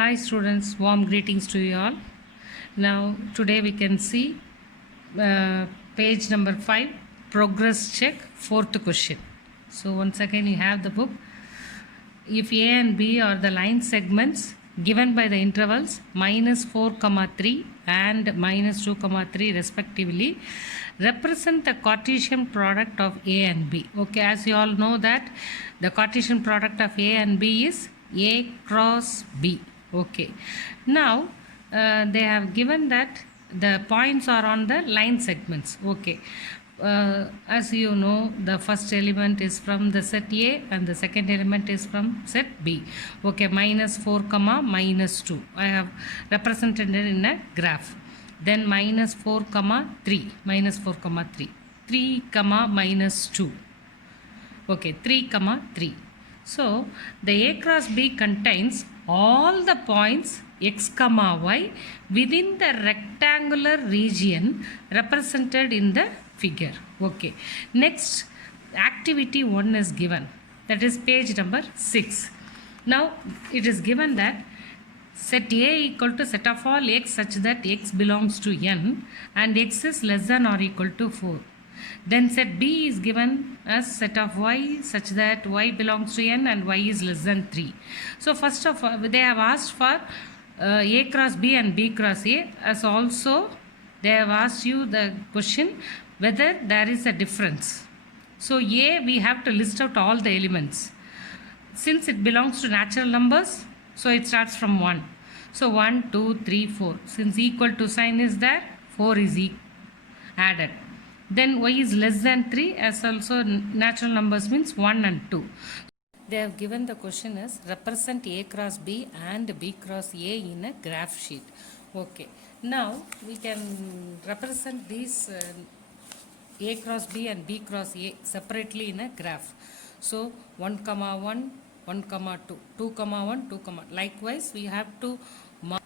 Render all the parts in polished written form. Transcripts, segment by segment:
Hi students, warm greetings to you all. Now today we can see uh, page number 5, progress check, fourth question. So once again you have the book. If A and B are the line segments given by the intervals minus 4 comma 3 and minus 2 comma 3 respectively, represent the Cartesian product of A and B. Okay, as you all know that the Cartesian product of A and B is A cross B. Okay, now they have given that the points are on the line segments. Okay, as you know, the first element is from the set A and the second element is from set B. Okay, minus 4 comma minus 2 I have represented it in a graph. Then minus 4 comma 3 minus 4 comma 3 3 comma minus 2. Okay, 3 comma 3. So the A cross B contains all the points x comma y within the rectangular region represented in the figure. Okay, next activity 1 is given, that is page number 6. Now it is given that set A equal to set of all x such that x belongs to n and x is less than or equal to 4. Then set B is given as set of y such that y belongs to n and y is less than 3. So first of all they have asked for A cross B and B cross A, as also they have asked you the question whether there is a difference. So A, we have to list out all the elements. Since it belongs to natural numbers, so it starts from 1. So 1, 2, 3, 4. Since equal to sign is there, 4 is added. Then y is less than 3, as also natural numbers means 1 and 2. They have given the question as represent A cross B and B cross A in a graph sheet. Okay. Now we can represent these A cross B and B cross A separately in a graph. So 1 comma 1, 1 comma 2, 2 comma 1, 2 comma. Likewise we have to mark.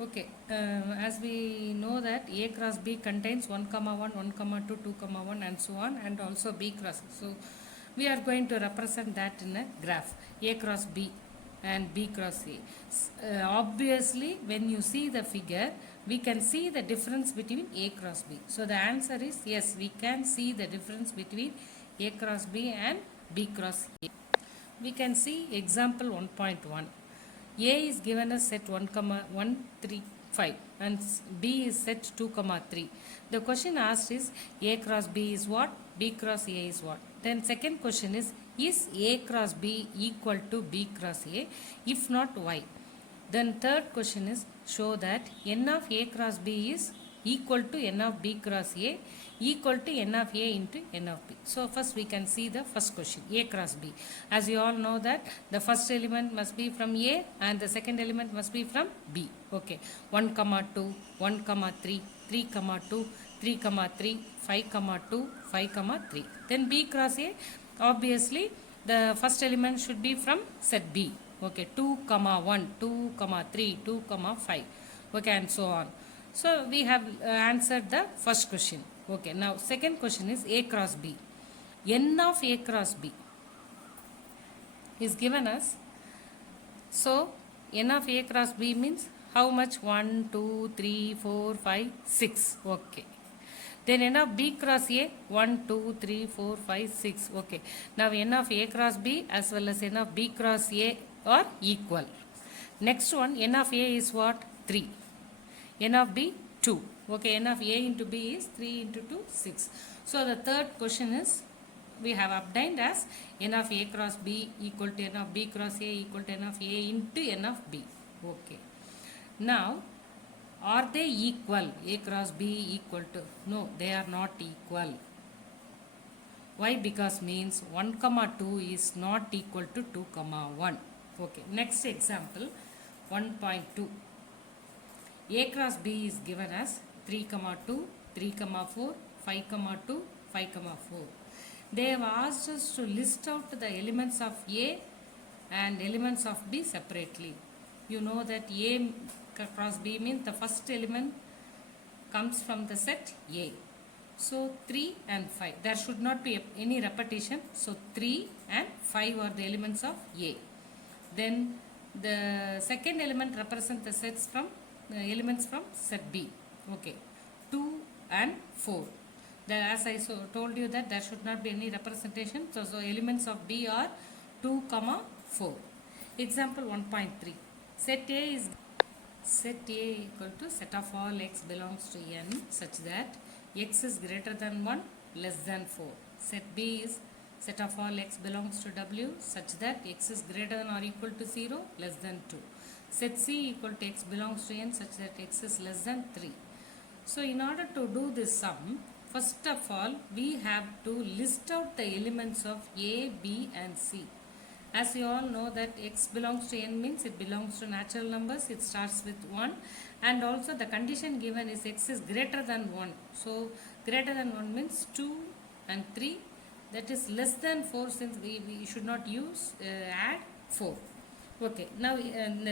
Okay, as we know that A cross B contains 1 comma 1, 1 comma 2, 2 comma 1 and so on, and also B cross. So we are going to represent that in a graph, A cross B and B cross A. Obviously when you see the figure, we can see the difference between A cross B. So the answer is yes, we can see the difference between A cross B and B cross A. We can see example 1.1. A is given as set 1 comma 1 3 5 and B is set 2 comma 3. The question asked is A cross B is what, B cross A is what. Then second question is A cross B equal to B cross A? If not, why? Then third question is show that n of A cross B is equal to n of B cross A equal to n of A into n of B. So first we can see the first question, A cross B. As you all know that the first element must be from A and the second element must be from B. Okay, 1 comma 2, 1 comma 3, 3 comma 2, 3 comma 3, 5 comma 2, 5 comma 3. Then B cross A, obviously the first element should be from set B. Okay, 2 comma 1, 2 comma 3, 2 comma 5. Okay, and so on. So we have answered the first question. Okay, now second question is A cross B. N of A cross B is given as, so n of A cross B means how much? 1, 2, 3, 4, 5, 6. Okay. Then n of B cross A, 1, 2, 3, 4, 5, 6. Okay. Now n of A cross B as well as n of B cross A are equal. Next one, n of A is what? 3. N of B, 2. Okay, n of A into B is 3 into 2, 6. So the third question is, we have obtained as n of A cross B equal to n of B cross A equal to n of A into n of B. Okay. Now, are they equal? A cross B equal to? No, they are not equal. Why? Because means 1 comma 2 is not equal to 2 comma 1. Okay, next example 1.2. A cross B is given as 3 comma 2, 3 comma 4, 5 comma 2, 5 comma 4. They have asked us to list out the elements of A and elements of B separately. You know that A cross B means the first element comes from the set A. So 3 and 5. There should not be any repetition. So 3 and 5 are the elements of A. Then the second element represents the sets from elements from set B. Okay, 2 and 4. As I told you that there should not be any representation. So elements of B are 2, comma 4. Example 1.3. Set A is set A equal to set of all x belongs to n such that x is greater than 1, less than 4. Set B is set of all x belongs to W such that x is greater than or equal to 0, less than 2. Set C equal to x belongs to n such that x is less than 3. So in order to do this sum, first of all we have to list out the elements of A, B and C. As you all know that x belongs to n means it belongs to natural numbers, it starts with 1, and also the condition given is x is greater than 1. So greater than 1 means 2 and 3, that is less than 4 since we should not use add 4. Okay, now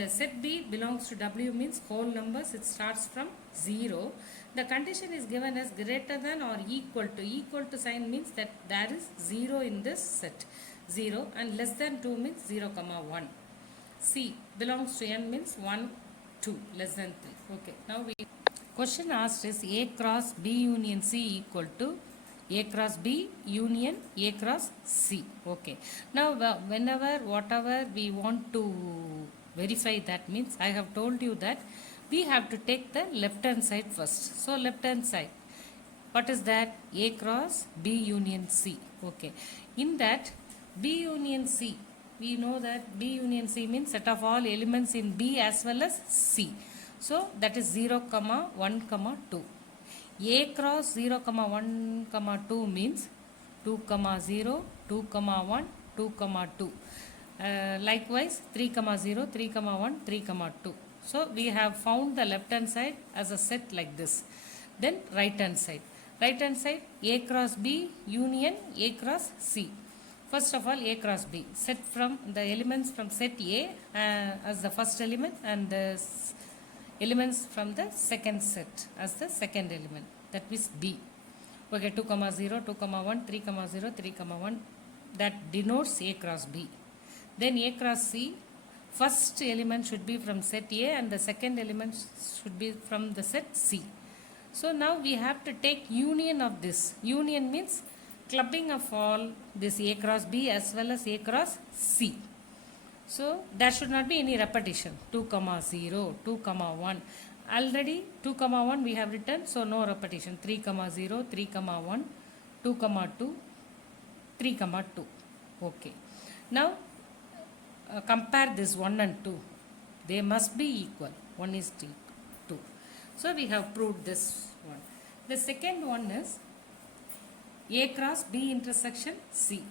set B belongs to W means whole numbers, it starts from 0. The condition is given as greater than or equal to. Equal to sign means that there is 0 in this set. 0 and less than 2 means 0, comma 1. C belongs to n means 1, 2, less than 3. Okay, now we question asked is A cross B union C equal to A cross B union A cross C. Okay, now whenever whatever we want to verify, that means I have told you that we have to take the left hand side first. So left hand side, what is that? A cross B union C. Okay, in that B union C, we know that B union C means set of all elements in B as well as C. So that is 0, comma 1, comma 2. A cross 0, comma 1, comma 2 means 2, comma 0, 2, comma 1, 2, comma 2. Likewise 3, comma 0, 3, comma 1, 3, comma 2. So we have found the left hand side as a set like this. Then right hand side. Right hand side A cross B union A cross C. First of all A cross B. Set from the elements from set A as the first element and the elements from the second set as the second element. That is B. Okay, 2, comma 0, 2, comma 1, 3, comma 0, 3, comma 1. That denotes A cross B. Then A cross C. First element should be from set A and the second element should be from the set C. So now we have to take union of this. Union means clubbing of all this A cross B as well as A cross C. So there should not be any repetition. 2, comma 0, 2, comma 1. Already 2, comma 1 we have written, so no repetition. 3, comma 0, 3, comma 1, 2, comma 2, 3, comma 2. Okay. Now compare this 1 and 2. They must be equal. 1 is 2. So we have proved this one. The second one is A cross B intersection C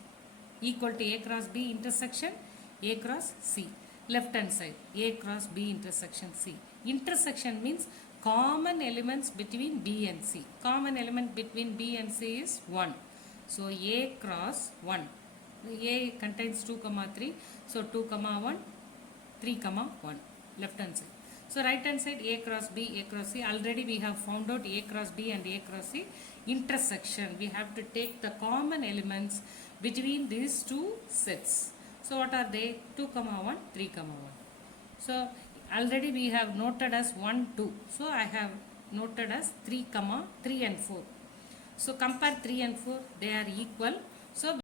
equal to A cross B intersection A cross C. Left hand side A cross B intersection C. Intersection means common elements between B and C. Common element between B and C is 1. So A cross 1. A contains 2, comma 3. So 2, comma 1, 3, comma 1. Left hand side. So right hand side A cross B, A cross C. Already we have found out A cross B and A cross C intersection. We have to take the common elements between these two sets. So what are they? 2, comma 1, 3, comma 1. So already we have noted as 1, 2. So I have noted as 3, comma 3 and 4. So compare 3 and 4. They are equal. So